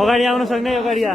अगाडि आउन सक्ने अगाडि आ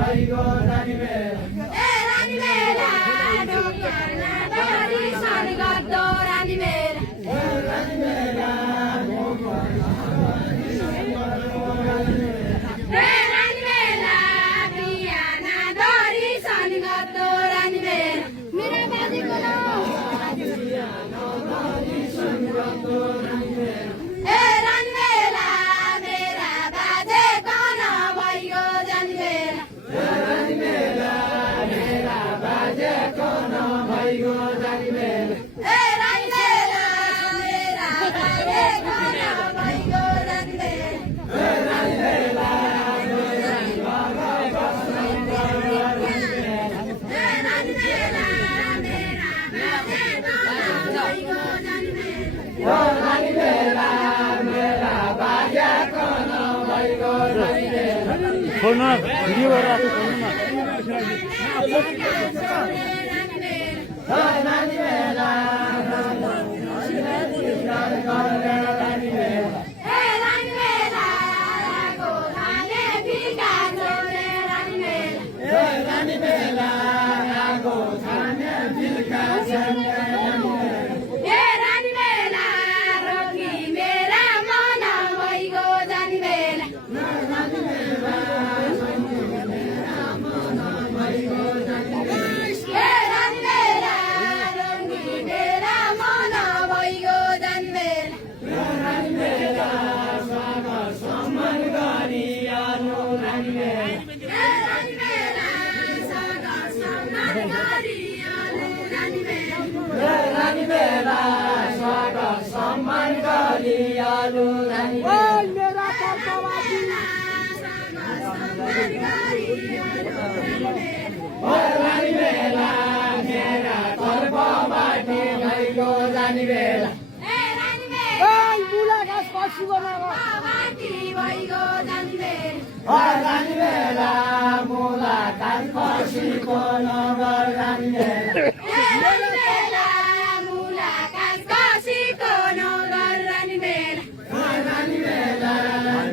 भइगयो रानी मेला ए रानी मेला ढोकाना डोरी स्वर्गतो रानी मेला रानी मेला ए रानी मेला बिहाना डोरी स्वर्गतो रानी मेला मेरो बाजेको नाम ए रानी मेला मेरा बाजेको नाम भइगयो रानी मेला रानी मेला मेरा बाजेको नभइगयो रानी मेला ए रानी मेला मेरा बाजेको नाम भइगयो रानी मेला रानी मेला ए रानी मेला मेरा बाजेको नाम भइगयो रानी मेला छोड्नु भिडियो गरेर आफू छोड्नु न रानी मेला ए रानी मेला को खाने फिका छोरे रानी मेला रानी मेला आगो छाने बिलका छाने ए रानी मेला रोकी मेरा मन भइगयो जानी मेला ए रानी मेला रोकी मेरा मन भइगयो जानी मेला सम्मान गरी आलो रानी मेला ए रानी मेला सदा सम्मान गरी आलो रानी मेला रानी मेला स्वागत सम्मान गरी आलो रानी मेला रानी मेला मेरा तर्फबाट भइगयो रानी मेला ए रानी मेला बाबाकी भइगयो जानी मेला रानी मेला मुलाकात खसीको नगर रानी मेला ए रानी मेला मुलाकात काशीको नगर रानी मेला रानी मेला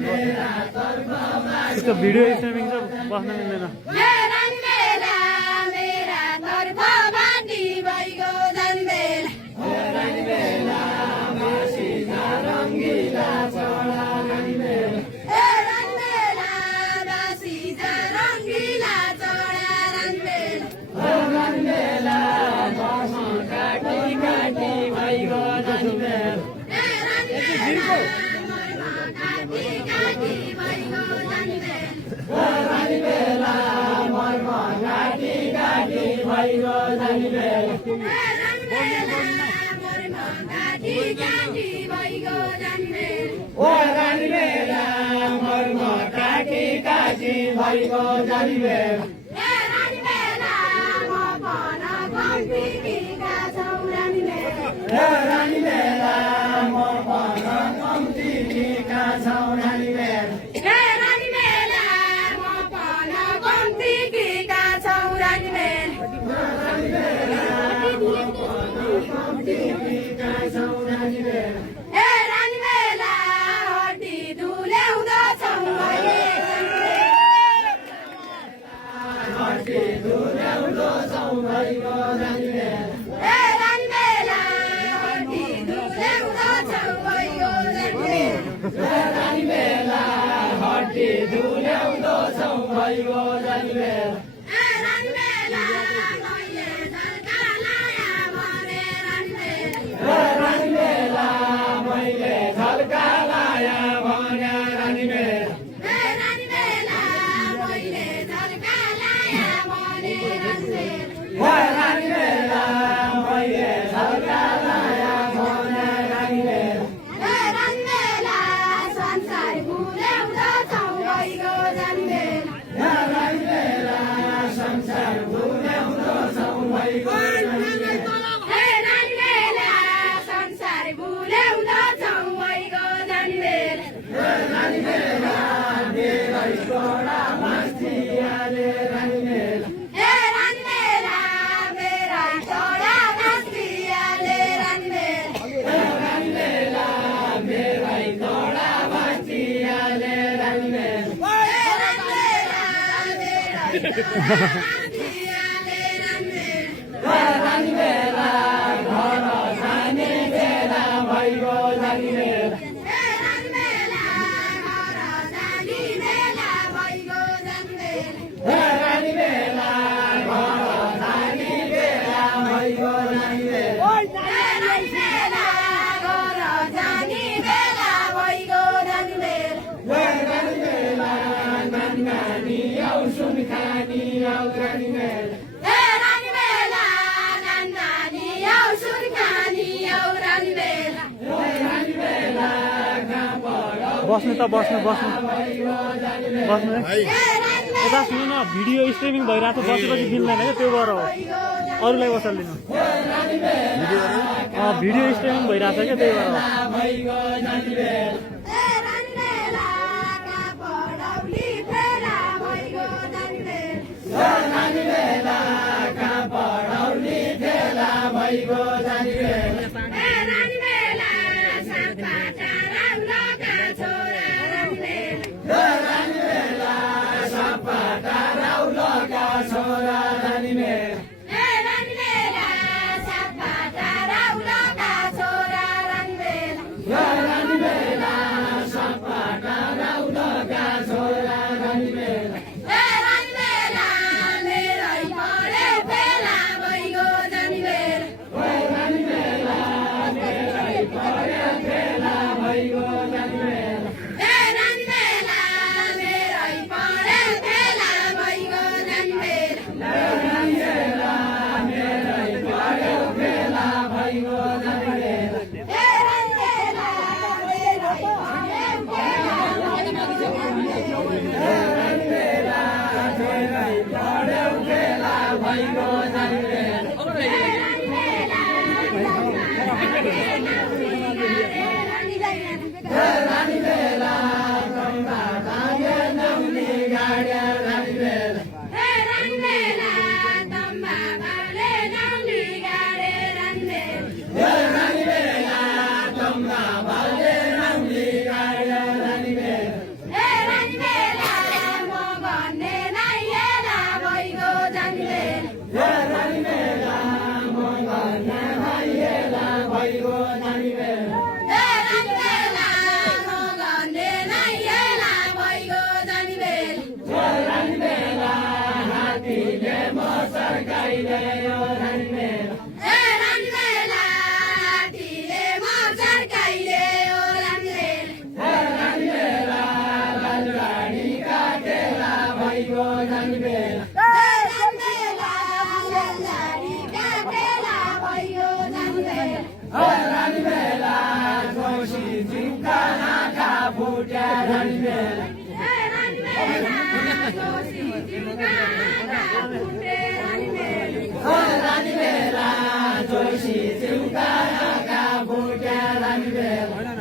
मेरा तर्फबाट यस्तो भिडियो स्ट्रिमिङ चाहिँ बस्न मिल्दैन ए रानी मेला मेरा तर्फबाट भइगयो जानी मेला रानी मेला मासिना रङ्गिला चढा रानी मेला ए रानी मेला बासी रङ्गिला चढा रानी मेला रानी मेला बसौँ काटी काटी भइगयो रानी मेला ए रानी मेला मर्मा काटी काटी भइगयो जानी मेला रानी मेला मर्म काटी काटी भइगयो रानी मेला ए रानी मेला मर्मा काटी काटी भइगयो जानी मेला रानी मेला मर्म काटी काटी भइगयो रानी मेला ए रानी मेला म भन कम्ती किका छौ रानी मेला रानी मेला म भन कम्ती टिका छौ रानी मेला ए रानी मेला म भन कम्ती किका छौ रानी मेला रानी मेला कम्ती टिका छौ रानी मेला ए रानी मेला हड्डी धुल्याउँदछौ अहिले हड्डी धुल्याउँदो छौ भइगयो रानी मेला ए रानी मेला हड्डी धुल्याउँदछौ भइगयो रानी मेला रानी मेला हड्डी धुल्याउँदो छौ भइगयो रानी मेला ए रानी मेला मैले झल्का लाया भरे रानी मेला रानी मेला मैले झल्का लाया भने रानी मेला ए रानी मेला मैले झल्का लाया भने रानी मेला रानी मेला मैले झल्का लाया भने रानी मेला ए रानी मेला संसार भुल्याउँदछौ भइगयो रानी मेला रानी मेला संसार भुल्याउँदो छौ भइगयो रानी मेला ए रानी मेला संसार भुल्याउँदछौ भइगयो रानी मेला रानी मेला मेरै छोरा माथि आले रानी मेला ए रानी मेला मेरा छोरा नाच्दियाले रानी मेला रानी मेला मेरै छोरा माथि आले रानी मेला ए रानी मेला मेरा रानी बेला घर जाने बेला भइगयो जानी बेला रानी बेला घर जाने बेला भइगयो जानी बेला रानी बेला नानी नानी आउ सुन खानी आउ रानी बेला रानी बेला कहाँ पढौ बस्नु त बस्नु बस्नु बस्नु है यता सुन्नु न भिडियो स्ट्रिमिङ भइरहेको छ बसेपछि मिल्दैन क्या त्यो भएर हो अरूलाई बसालिदिनु भिडियो स्ट्रिमिङ भइरहेको छ क्या त्यही भएर हो भइगयो जानी बेला रानी बेला कहाँ पढौली फेला भइगयो जानी बेला रानी बेला सपाटा राउलका छोरा रानी बेला रानी बेला सपाटा राउलका छोरा रानी बेला रानी बेला मेरै परे फेला भइगयो जानी बेला रानी बेला मेरै परे फेला भइगयो जानी बेला रानी बेला मेरै परे फेला भइगयो जानी बेला रानी बेला कम्बा भागे नौली गाड्या रानी बेला रानी बेला कम्बा भागे नौली गाड्या रानी बेला रानी बेला म भन्ने भाइएला भइगयो जानी बेला रानी बेला हात्तीले म सर्काइले यो रानी बेला रानी बेला लालगाडी काटेला भइगयो जानी बेला रानी बेला जोशी जिङ्का नाका फुट्या रानी बेला रानी बेला जोशी जिङ्का नाका फुट्या रानी बेला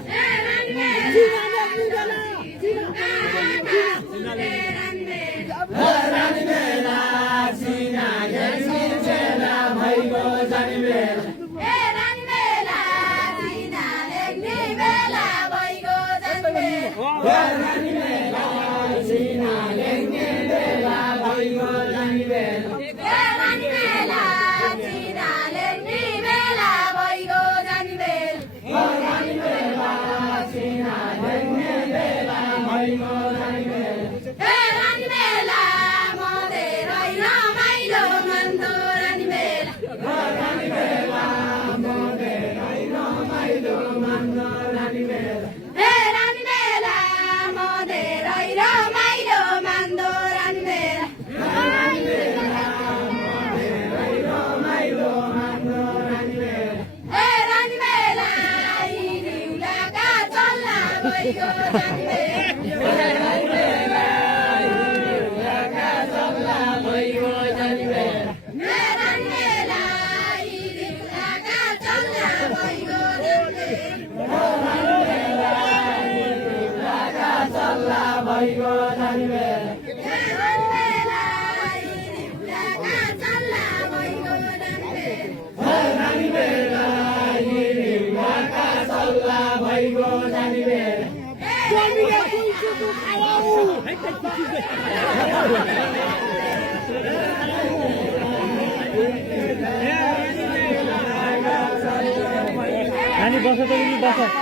रानी बेला सिना गेली चेला भइगयो जानी बेला रानी बेला सिना लेङ्गे बेला भइगयो जानी बेला रानी बेला सिना लेङ्गे बेला भइगयो जानी बेला रानी बेला मदेरै रमाइलो मान्दो रानी बेला रानी बेला मदेरै रमाइलो मान्दो रानी बेला रानी बेला हिउँदका चल्ला भइगयो जानी बेला रानी बेला हिउँदका चल्ला भइगयो जानी बेला रानी बेला हिउँदका चल्ला भइगयो जानी बेला बस